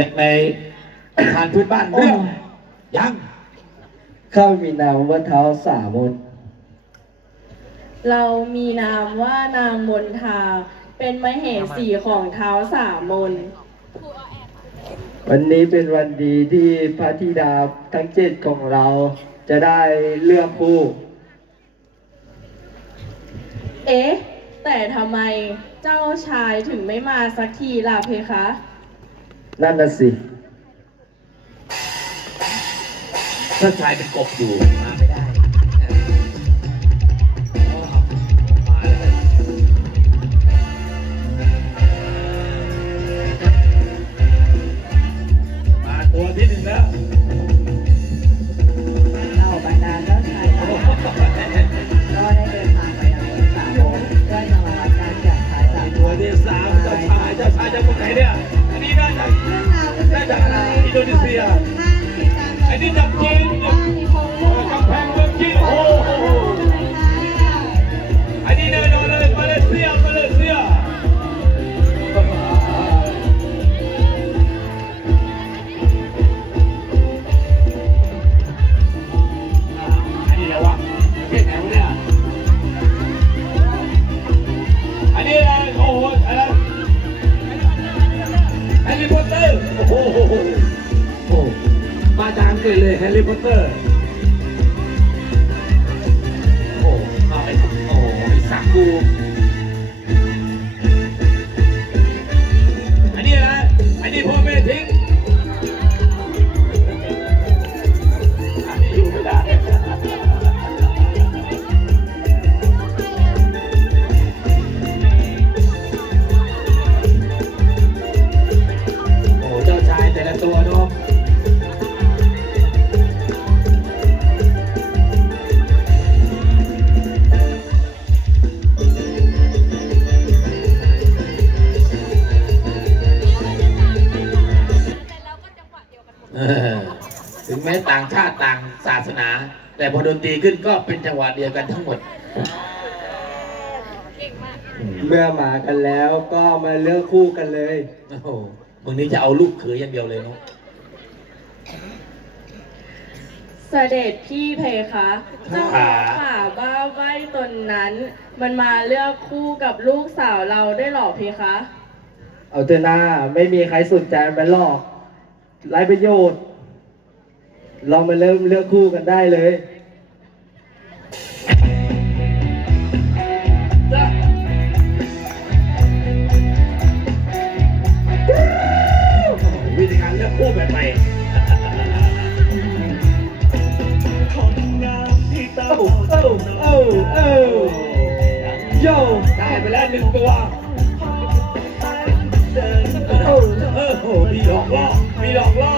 ดงในทานพื้นบ้านเรื่องยังข้ามีนามว่าเท้าสามนเรามีนามว่านางมนทา เป็นมเหสีของเท้าวสามนวันนี้เป็นวันดีที่พระธิดาทั้งเจ็ดของเราจะได้เลือกคู่ เอ๊ะ แต่ทำไมเจ้าชายถึงไม่มาสักทีล่ะเพคะ นั่นน่ะสิ ถ้าชายเป็นกบอยู่มาไม่ ดนีเซียท่านติดตามอันนี้จากจีนกำแพงเมืองจีนโอ้โหไอันนี้แน่นอนเลยมาเลเซียมาเลเซียอันนี้อะไรโอ้โหอะไรแฮร์รี่พอตเตอร์โอ้โห เลยแฮร์รี่พอตเตอร์โอ้เอาไปโอ้ไอ้สักกูางชาติต่างศาสนา แต่พอดนตรีขึ้นก็เป็นจังหวะเดียวกันทั้งหมดอืมเมื่อมากันแล้วก็มาเลือกคู่กันเลย โอ้โหมึงนี้จะเอาลูกเขยอย่างเดียวเลยเนาะเสด็จพี่เพคะเจ้าป่าบ้าใบตนนั้น มันมาเลือกคู่กับลูกสาวเราได้หรอเพคะ เอาเถอะหน้าไม่มีใครสนใจมันหรอกไร้ประโยชน์ เรามาเริ่มเลือกคู่กันได้เลยจ้ะวิธีการเลือกคู่แบบใหม่โอ้โอ้โอ้โอ้โย่ได้ไปแล้วหนึ่งตัวโอ้เออโหมีหลอกล่อมีหลอกล่อ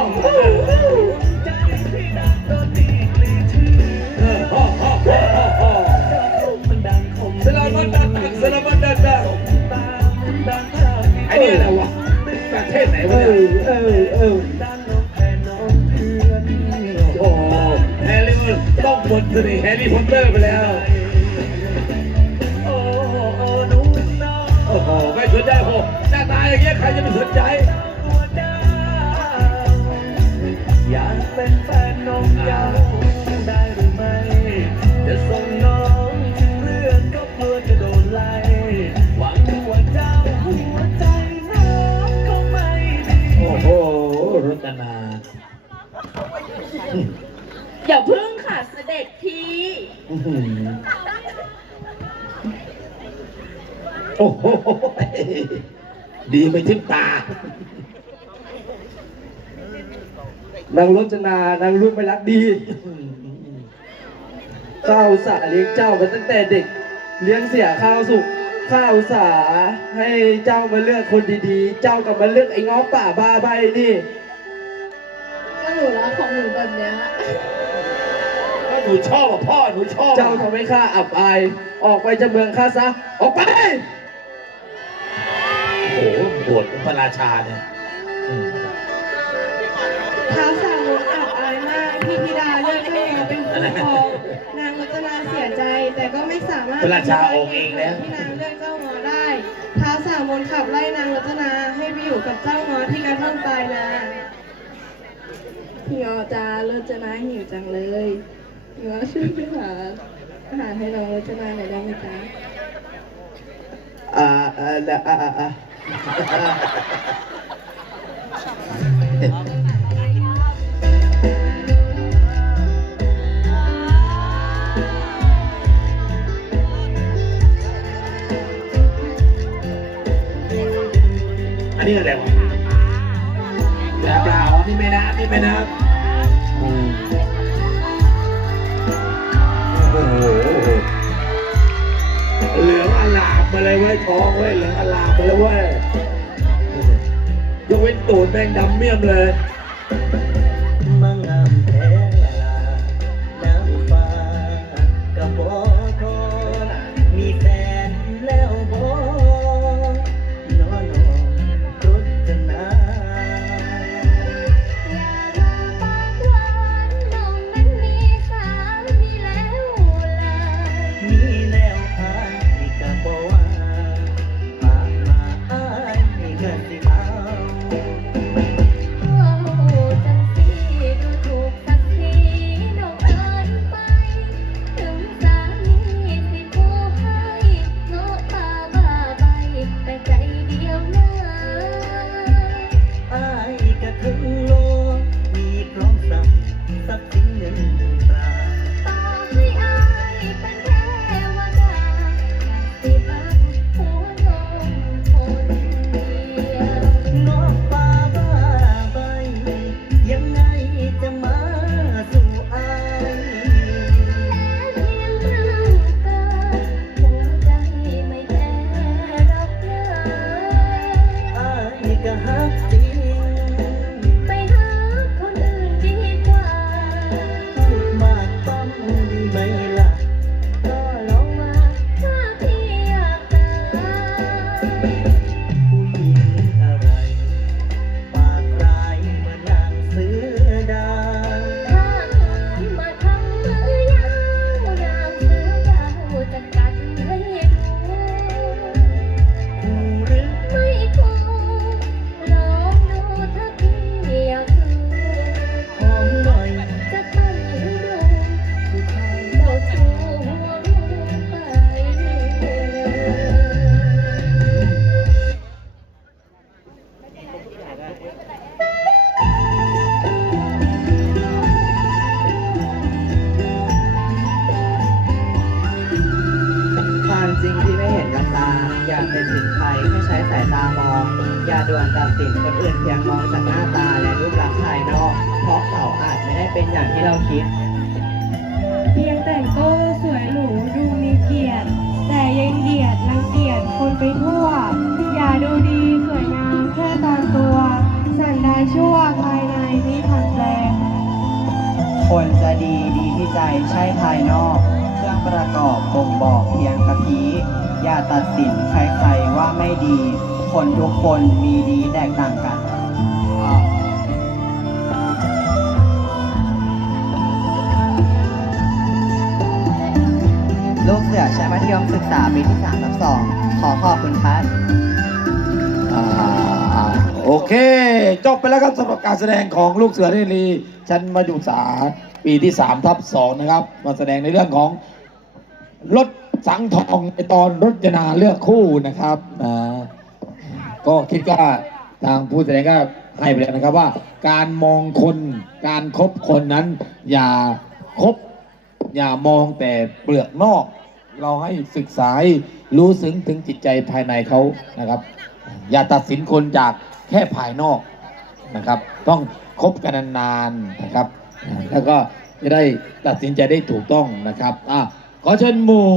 เออเออเออโอ้โหแฮร์รี่ต้องหมดสนิแฮร์รี่พอตเตอร์ไปแล้วโอ้โหไม่สนใจผมหน้าตาอย่างเงี้ยใครจะไปสนใจ อย่าพึ่งค่ะเสด็จพี่อื้อหือโอ้โหดีไปถึงตานางรจนานางรุ่นไม่รักดีข้าวสาห์เลี้ยงเจ้ามาตั้งแต่เด็ก เลี้ยงเสียข้าวสุกข้าวสาห์ให้เจ้ามาเลือกคนดีๆ เจ้ากลับมาเลือกไอ้ง้อป่าบ้าใบนี่ หนูชอบอะพ่อหนูชอบเจ้าทำให้ข้าอับอาย ออกไปจากเมืองข้าซะ ออกไป โอ้โหโหดพระราชาเนี่ยอืมท้าวสามนอับอายมากที่ธิดาเลือกให้เราเป็นคู่ครองนางรจนาเสียใจแต่แต่ก็ไม่สามารถพระราชาองค์เองแล้ว ที่นางเลือกเจ้าง้อได้ท้าวสามมนต์ขับไล่นางรัตนาให้ไปอยู่กับเจ้าง้อที่กระท่อมปลายนาพี่งอจ้าโรจนาหิวจังเลย พี่งอช่วยไปหาอาหารให้น้องโรจนาหน่อยได้ไหมจ๊ะอ่าอ่าอ่าอ่าอ่าอันนี้อะไรวะเปล่าๆนี่ไม่น้ำนี่ไม่น้ำายทองเว้ยเหลืองอลามมาเลยเว้ยยกเว้นตูดแม่งดำเมี่ยมเลย อย่าเป็นสินใครให้ใช้สายตามอง อย่าด่วนตัดสินคนอื่นเพียงมองจากหน้าตาและรูปลักษณ์ภายนอก เพราะเขาอาจไม่ได้เป็นอย่างที่เราคิด เพียงแต่งตัวสวยหรูดูมีเกียรติ แต่ยังเหยียดรังเกียจคนไปทั่ว อย่าดูดีสวยงามแค่ตอนตัว สันดานชั่วภายในนี่ผันแปรคนจะดีดีที่ใจใช่ภายนอก เครื่องประกอบบ่งบอกเพียงกะพี อย่าตัดสินใครๆว่าไม่ดี คนทุกคนมีดีแตกต่างกันลูกเสือชั้นมัธยมศึกษาปีที่3ทับ2ขอขอบคุณครับโอเคจบไปแล้วครับสำหรับการแสดงของลูกเสือเรลีชั้นมัธยมศึกษาปีที่3ทับ2นะครับ มาแสดงในเรื่องของรถ สังทองในตอนรจนาเลือกคู่นะครับอ่าก็คิดว่าทางผู้แสดงก็ให้ไปแล้วนะครับว่า การมองคนการครบคนนั้น อย่าคบ อย่ามองแต่เปลือกนอก เราให้ศึกษาให้รู้ซึ้งถึงจิตใจภายในเขานะครับ อย่าตัดสินคนจากแค่ภายนอกนะครับ ต้องคบกันนานๆนะครับ แล้วก็จะได้ตัดสินใจได้ถูกต้องนะครับอะขอเชิญหมู่